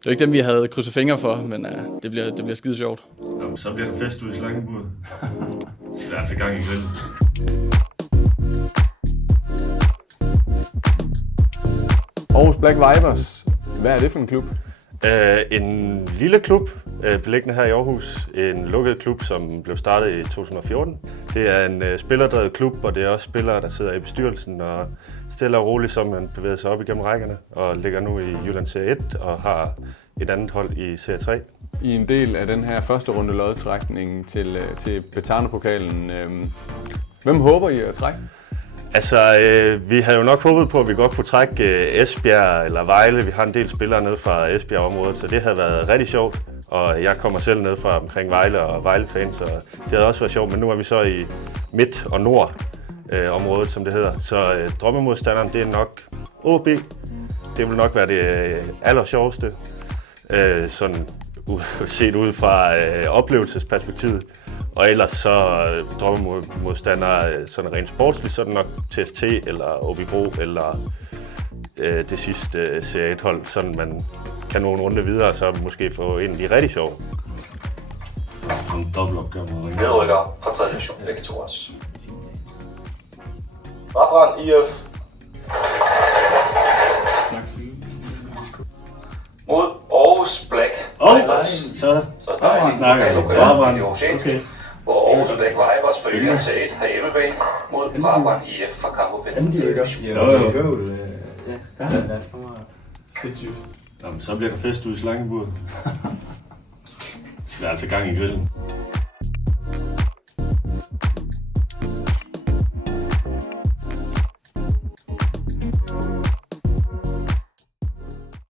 Det er ikke dem, vi havde krydset fingre for, men det bliver skide sjovt. Jamen, så bliver der fest ude i slangeburet. Så skal der altså gang i grillen. Aarhus Black Vipers, hvad er det for en klub? En lille klub, beliggende her i Aarhus. En lukket klub, som blev startet i 2014. Det er en spillerdrevet klub, og det er også spillere, der sidder i bestyrelsen og stille og roligt, som man bevæger sig op igennem rækkerne. Og ligger nu i Jylland Serie 1 og har et andet hold i Serie 3. I en del af den her første runde lodtrækning til Betano-pokalen. Hvem håber I at trække? Altså, vi havde jo nok håbet på, at vi godt kunne trække Esbjerg eller Vejle. Vi har en del spillere ned fra Esbjerg-området, så det havde været rigtig sjovt. Og jeg kommer selv ned fra omkring Vejle og Vejle-fans, så det havde også været sjovt. Men nu er vi så i midt- og nord-området, som det hedder. Så drømmemodstanderen, det er nok OB. Det vil nok være det allersjoveste, sådan set ud fra oplevelsesperspektivet. Og ellers så drømmemodstandere sådan rent sportsligt, så er det nok TST eller Åbybro eller det sidste Serie 1-hold, sådan man kan nå en runde videre og så måske få en af de rigtig sjove. En dobbeltopgave mod Ringe. Nedrykker fra 3. division, begge to også. Brabrand IF. Mod Aarhus Black Vipers. Så der er en snakker vi. Brabrand. Okay. Hvor Aarhus Black Vipers for Jylland Serie 1 har hjemmebane mod Brabrand IF fra Campo Benedetto. Sindssygt. Jamen, så bliver der fest ude i slangeburet. Så skal der altså gang i grillen.